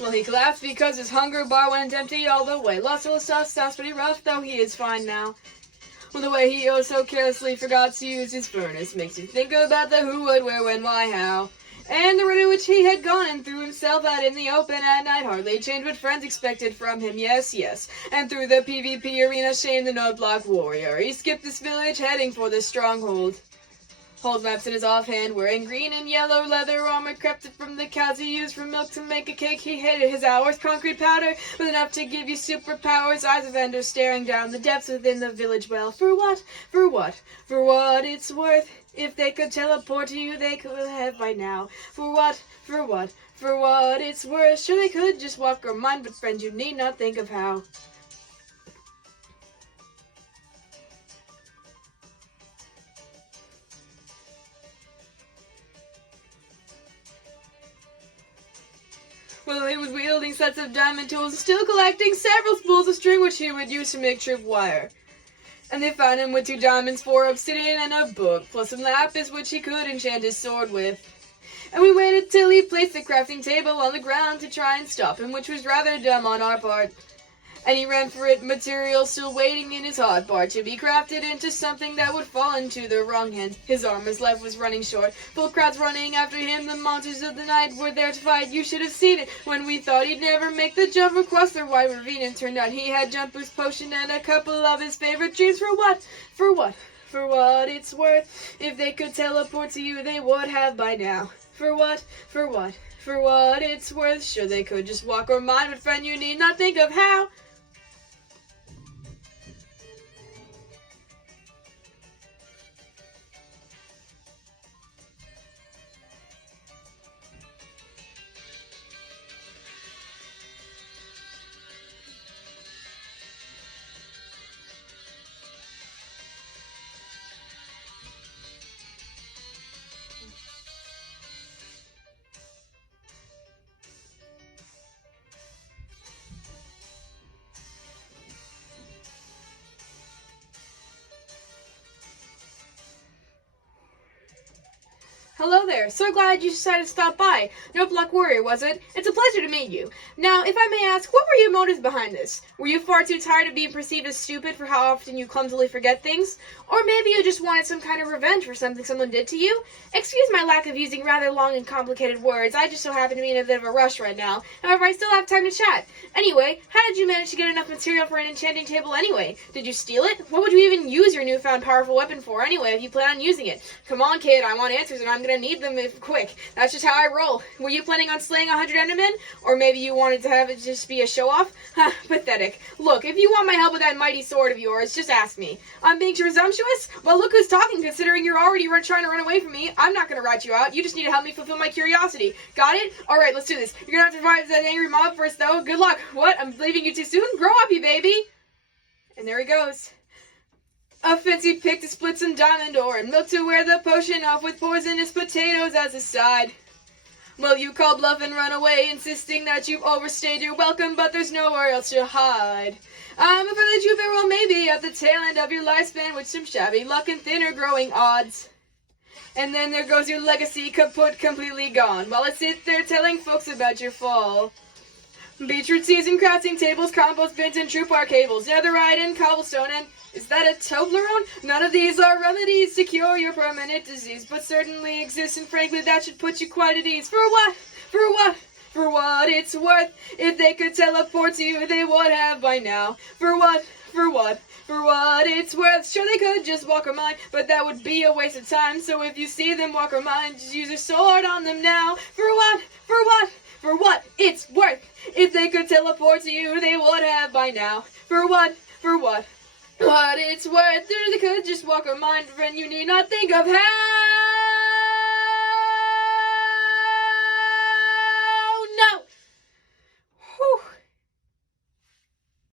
Well, he collapsed because his hunger bar went empty all the way. Lost all his stuff, sounds pretty rough, though he is fine now. Well, the way he so carelessly forgot to use his furnace makes you think about the who, what, where, when, why, how. And the route in which he had gone and threw himself out in the open at night hardly changed what friends expected from him, yes, yes. And through the PvP arena shamed the Noteblockwarrior. He skipped this village heading for the stronghold. Hold maps in his offhand, wearing green and yellow leather armor crept from the cows he used for milk to make a cake. He hated his hours, concrete powder was enough to give you superpowers. Eyes of ender staring down the depths within the village well. For what? For what? For what it's worth. If they could teleport to you, they could have by now. For what? For what? For what it's worth. Sure, they could just walk or mine, but friend, you need not think of how. Well, he was wielding sets of diamond tools and still collecting several spools of string which he would use to make tripwire. And they found him with 2 diamonds, 4 obsidian, and a book, plus some lapis which he could enchant his sword with. And we waited till he placed the crafting table on the ground to try and stop him, which was rather dumb on our part. And he ran for it, material still waiting in his hotbar to be crafted into something that would fall into the wrong hands. His armor's life was running short, full crowds running after him. The monsters of the night were there to fight. You should have seen it when we thought he'd never make the jump across the wide ravine. And turned out he had jump boost potion and a couple of his favorite dreams. For what? For what? For what it's worth. If they could teleport to you, they would have by now. For what? For what? For what it's worth. Sure, they could just walk or mine, but friend, you need not think of how. Hello there, so glad you decided to stop by. Noteblockwarrior, was it? It's a pleasure to meet you. Now, if I may ask, what were your motives behind this? Were you far too tired of being perceived as stupid for how often you clumsily forget things? Or maybe you just wanted some kind of revenge for something someone did to you? Excuse my lack of using rather long and complicated words, I just so happen to be in a bit of a rush right now. However, I still have time to chat. Anyway, how did you manage to get enough material for an enchanting table anyway? Did you steal it? What would you even use your newfound powerful weapon for anyway if you plan on using it? Come on, kid, I want answers and I'm gonna need them quick. That's just how I roll. Were you planning on slaying 100 endermen? Or maybe you wanted to have it just be a show-off? Ha, pathetic. Look, if you want my help with that mighty sword of yours, just ask me. I'm being too presumptuous? Well, look who's talking, considering you're already trying to run away from me. I'm not gonna rat you out. You just need to help me fulfill my curiosity. Got it? Alright, let's do this. You're gonna have to survive that angry mob first, though. Good luck. What? I'm leaving you too soon? Grow up, you baby! And there he goes. A fancy pick to split some diamond ore and milk to wear the potion off with poisonous potatoes as a side. Well, you call bluff and run away, insisting that you've overstayed your welcome, but there's nowhere else to hide. I'm afraid that you very well may be at the tail end of your lifespan with some shabby luck and thinner growing odds. And then there goes your legacy, kaput, completely gone, while I sit there telling folks about your fall. Beetroot seeds and crafting tables, compost bins and tripwire cables, netherite and cobblestone, and is that a Toblerone? None of these are remedies to cure your permanent disease, but certainly exist, and frankly that should put you quite at ease. For what? For what? For what it's worth. If they could teleport to you, they would have by now. For what? For what? For what it's worth. Sure, they could just walk or mine, but that would be a waste of time. So if you see them walk or mine, just use your sword on them now. For what? For what? For what it's worth. If they could teleport to you, they would have by now. For what? For what? What it's worth. They could just walk or mine, friend, you need not think of how.